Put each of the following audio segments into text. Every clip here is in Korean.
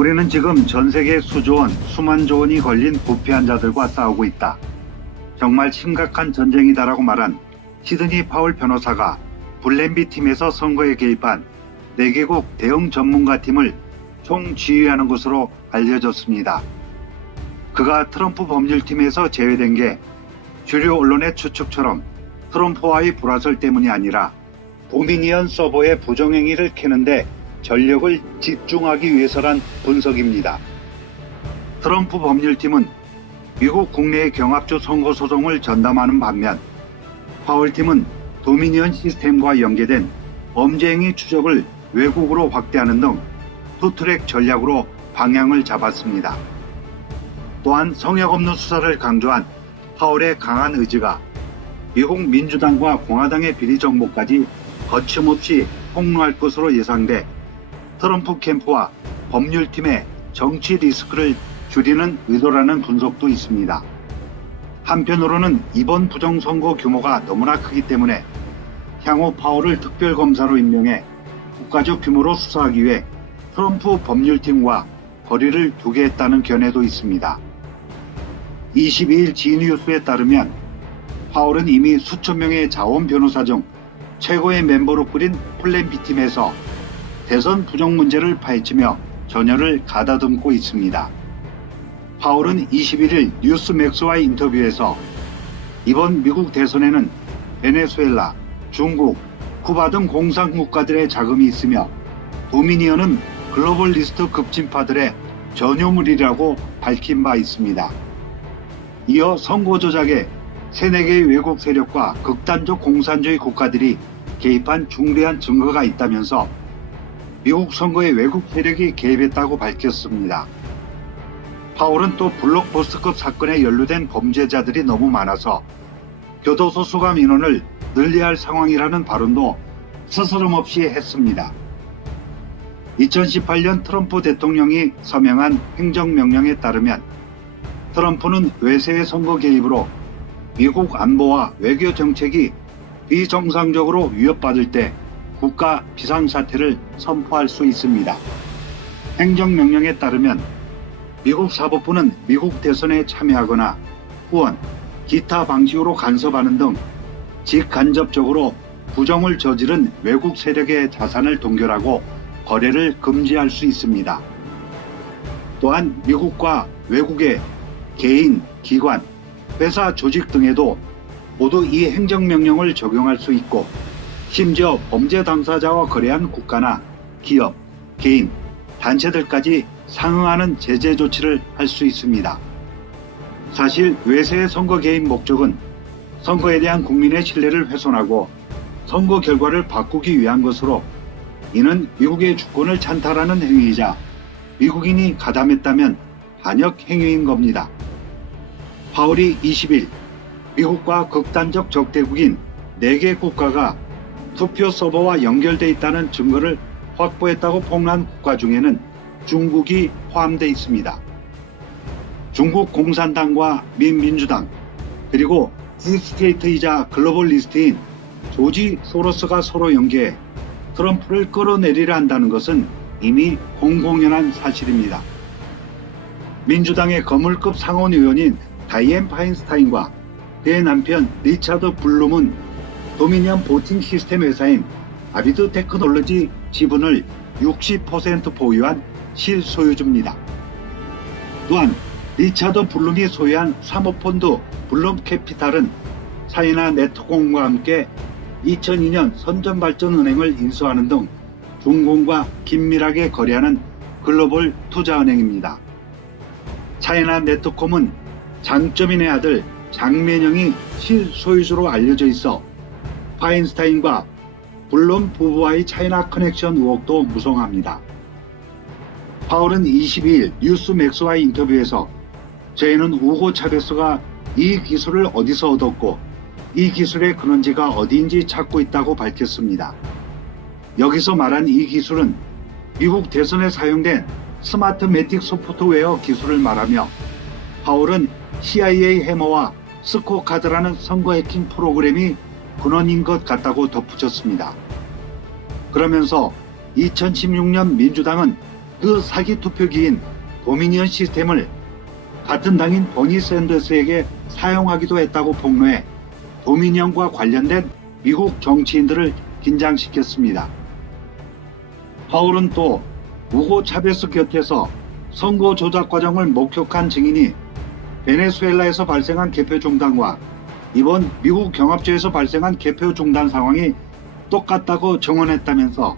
우리는 지금 전 세계 수조 원, 수만 조 원이 걸린 부패 환자들과 싸우고 있다. 정말 심각한 전쟁이다라고 말한 시드니 파울 변호사가 블렌비 팀에서 선거에 개입한 4개국 대응 전문가 팀을 총지휘하는 것으로 알려졌습니다. 그가 트럼프 법률팀에서 제외된 게 주류 언론의 추측처럼 트럼프와의 불화설 때문이 아니라 도미니언 서버의 부정행위를 캐는데 전력을 집중하기 위해서란 분석입니다. 트럼프 법률팀은 미국 국내의 경합주 선거 소송을 전담하는 반면 파월팀은 도미니언 시스템과 연계된 범죄행위 추적을 외국으로 확대하는 등 투트랙 전략으로 방향을 잡았습니다. 또한 성역 없는 수사를 강조한 파월의 강한 의지가 미국 민주당과 공화당의 비리 정보까지 거침없이 폭로할 것으로 예상돼 트럼프 캠프와 법률팀의 정치 리스크를 줄이는 의도라는 분석도 있습니다. 한편으로는 이번 부정선거 규모가 너무나 크기 때문에 향후 파월을 특별검사로 임명해 국가적 규모로 수사하기 위해 트럼프 법률팀과 거리를 두게 했다는 견해도 있습니다. 22일 지니우스에 따르면 파월은 이미 수천 명의 자원 변호사 중 최고의 멤버로 꾸린 플랜비팀에서 대선 부정 문제를 파헤치며 전열을 가다듬고 있습니다. 파월은 21일 뉴스맥스와의 인터뷰에서 이번 미국 대선에는 베네수엘라, 중국, 쿠바 등 공산국가들의 자금이 있으며 도미니언은 글로벌리스트 급진파들의 전유물이라고 밝힌 바 있습니다. 이어 선거 조작에 3-4개의 외국 세력과 극단적 공산주의 국가들이 개입한 중대한 증거가 있다면서 미국 선거에 외국 세력이 개입했다고 밝혔습니다. 파월은 또 블록버스트급 사건에 연루된 범죄자들이 너무 많아서 교도소 수감 인원을 늘려야 할 상황이라는 발언도 스스럼 없이 했습니다. 2018년 트럼프 대통령이 서명한 행정명령에 따르면 트럼프는 외세의 선거 개입으로 미국 안보와 외교 정책이 비정상적으로 위협받을 때 국가 비상사태를 선포할 수 있습니다. 행정명령에 따르면 미국 사법부는 미국 대선에 참여하거나 후원, 기타 방식으로 간섭하는 등 직간접적으로 부정을 저지른 외국 세력의 자산을 동결하고 거래를 금지할 수 있습니다. 또한 미국과 외국의 개인, 기관, 회사 조직 등에도 모두 이 행정명령을 적용할 수 있고 심지어 범죄 당사자와 거래한 국가나 기업, 개인, 단체들까지 상응하는 제재 조치를 할 수 있습니다. 사실 외세의 선거 개입 목적은 선거에 대한 국민의 신뢰를 훼손하고 선거 결과를 바꾸기 위한 것으로 이는 미국의 주권을 찬탈하는 행위이자 미국인이 가담했다면 반역 행위인 겁니다. 파월이 20일 미국과 극단적 적대국인 4개 국가가 투표 서버와 연결돼 있다는 증거를 확보했다고 폭로한 국가 중에는 중국이 포함되어 있습니다. 중국 공산당과 민주당 그리고 딥스테이트이자 글로벌리스트인 조지 소로스가 서로 연계해 트럼프를 끌어내리려 한다는 것은 이미 공공연한 사실입니다. 민주당의 거물급 상원 의원인 다이앤 파인스타인과 그의 남편 리차드 블룸은 도미니언 보팅 시스템 회사인 아비드 테크놀로지 지분을 60% 보유한 실소유주입니다. 또한 리차드 블룸이 소유한 사모펀드 블룸 캐피탈은 차이나 네트공과 함께 2002년 선전발전은행을 인수하는 등 중공과 긴밀하게 거래하는 글로벌 투자은행입니다. 차이나 네트콤은 장점인의 아들 장맨영이 실소유주로 알려져 있어 파인스타인과 블룸 부부와의 차이나 커넥션 의혹도 무성합니다. 파월은 22일 뉴스맥스와의 인터뷰에서 저희는 우고 차베스가 이 기술을 어디서 얻었고 이 기술의 근원지가 어디인지 찾고 있다고 밝혔습니다. 여기서 말한 이 기술은 미국 대선에 사용된 스마트 매틱 소프트웨어 기술을 말하며 파월은 CIA 해머와 스코카드라는 선거 해킹 프로그램이 근원인 것 같다고 덧붙였습니다. 그러면서 2016년 민주당은 그 사기 투표기인 도미니언 시스템을 같은 당인 버니 샌더스에게 사용하기도 했다고 폭로해 도미니언과 관련된 미국 정치인들을 긴장시켰습니다. 파울은 또 우고 차베스 곁에서 선거 조작 과정을 목격한 증인이 베네수엘라에서 발생한 개표 중단과 이번 미국 경합주에서 발생한 개표 중단 상황이 똑같다고 증언했다면서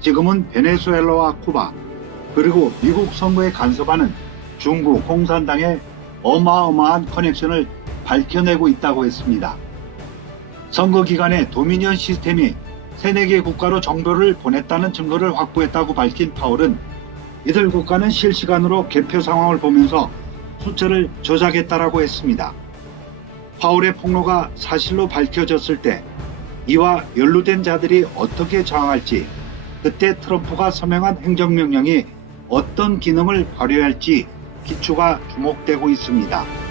지금은 베네수엘라와 쿠바 그리고 미국 선거에 간섭하는 중국 공산당의 어마어마한 커넥션을 밝혀내고 있다고 했습니다. 선거 기간에 도미니언 시스템이 3-4개 국가로 정보를 보냈다는 증거를 확보했다고 밝힌 파울은 이들 국가는 실시간으로 개표 상황을 보면서 숫자를 조작했다라고 했습니다. 파울의 폭로가 사실로 밝혀졌을 때 이와 연루된 자들이 어떻게 저항할지, 그때 트럼프가 서명한 행정명령이 어떤 기능을 발휘할지 기초가 주목되고 있습니다.